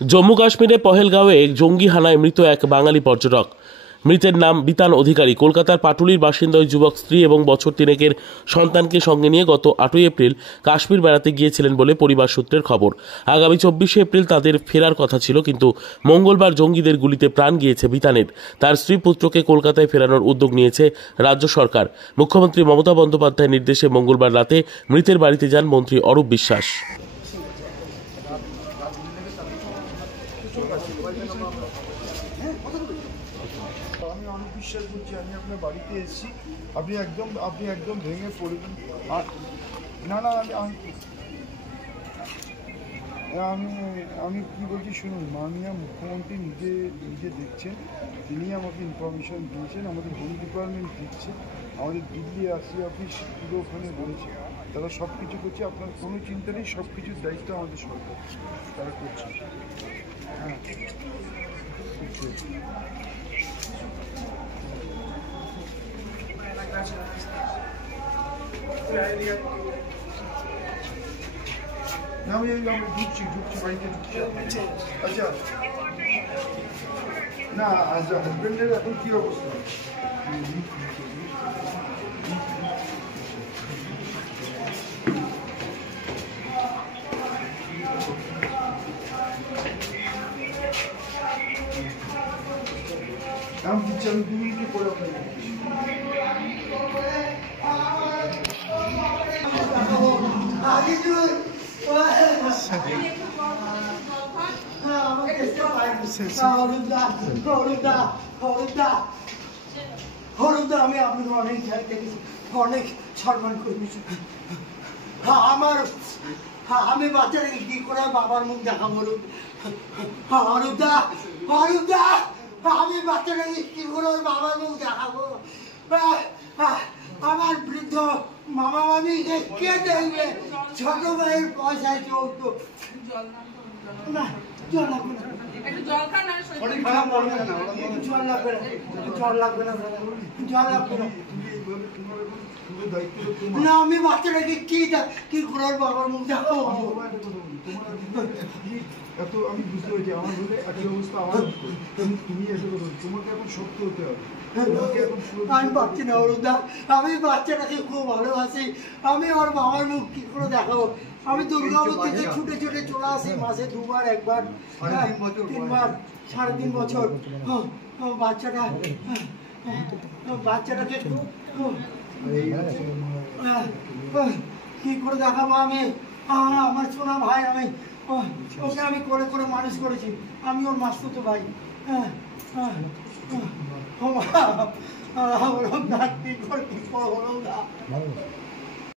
জম্মু কাশ্মীরে পহেলগাঁওয়ে জঙ্গি হানায় মৃত এক বাঙালি পর্যটক। মৃতের নাম বিতান অধিকারী। কলকাতার পাটুলির বাসিন্দা ওই যুবক স্ত্রী এবং বছর তিনেকের সন্তানকে সঙ্গে নিয়ে গত 8ই এপ্রিল কাশ্মীর বেড়াতে গিয়েছিলেন বলে পরিবার সূত্রের খবর। আগামী 24শে এপ্রিল তাদের ফেরার কথা ছিল, কিন্তু মঙ্গলবার জঙ্গিদের গুলিতে প্রাণ গিয়েছে বিতানের। তার স্ত্রী পুত্রকে কলকাতায় ফেরানোর উদ্যোগ নিয়েছে রাজ্য সরকার। মুখ্যমন্ত্রী মমতা বন্দ্যোপাধ্যায়ের নির্দেশে মঙ্গলবার রাতে মৃতের বাড়িতে যান মন্ত্রী অরূপ বিশ্বাস। আমি অনেক বিশ্বাস করছি, আমি আপনার বাড়িতে এসেছি, আপনি একদম ভেঙে পড়বেন। না না আমি কী বলছি শুনুন, মাননীয় মুখ্যমন্ত্রী নিজে দেখছেন, তিনি আমাকে ইনফরমেশান দিয়েছেন, আমাদের হোম ডিপার্টমেন্ট দিচ্ছে, আমাদের দিল্লি আসি অফিস পুরো ওখানে রয়েছে, তারা সব কিছু করছে। আপনার কোনো চিন্তা নেই, সব কিছুর দায়িত্ব আমাদের সরকার, তারা করছে। হ্যাঁ আমি ঢুকছি বাড়িতে ঢুকছি। আচ্ছা না, হাজব্যান্ডের এখন কী অবস্থা? আমি দিচ্ছি, আমি 2 মিনিটে করে আপনাকে হরুদা, আমি আপনাকে অনেক জায়গায় দেখেছি, অনেক সম্মান করেছি। আমি বাচ্চাটাকে কি করে বাবার মুখ দেখাবো? হরুদা, আমি বাচ্চাটাকে কি করে বাবার মুখ দেখাবো? আমার বৃদ্ধ মামা মামিকে কে দেখবে? ছোট ভাইয়ের পয়সায় চলতো না। জল লাগবে না, না আমি বাচ্চাটাকে কি করে বাবার মুখ দেখাবো? এত আমি বুঝতে পারছি, আমার হলে একই অবস্থা আমার। তুমি এসে বলো, তোমাকে এখন শক্ত হতে হবে। আমি পাচ্ছি না হরুদা, আমি বাচ্চাটাকে খুব ভালোবাসি, আমি ওর বাবার মুখ কি করে দেখাবো? আমি দুর্গাপুর থেকে ছুটে চলে আসি, মাসে 2 বার 1 বার 3 বার, 3.5 বছর। বাচ্চাটাকে কি করে দেখাবো? আমি আমার সোনা ভাই, ওকে আমি করে মানুষ করেছি, আমি ওর মাসতুতো ভাই। কি করে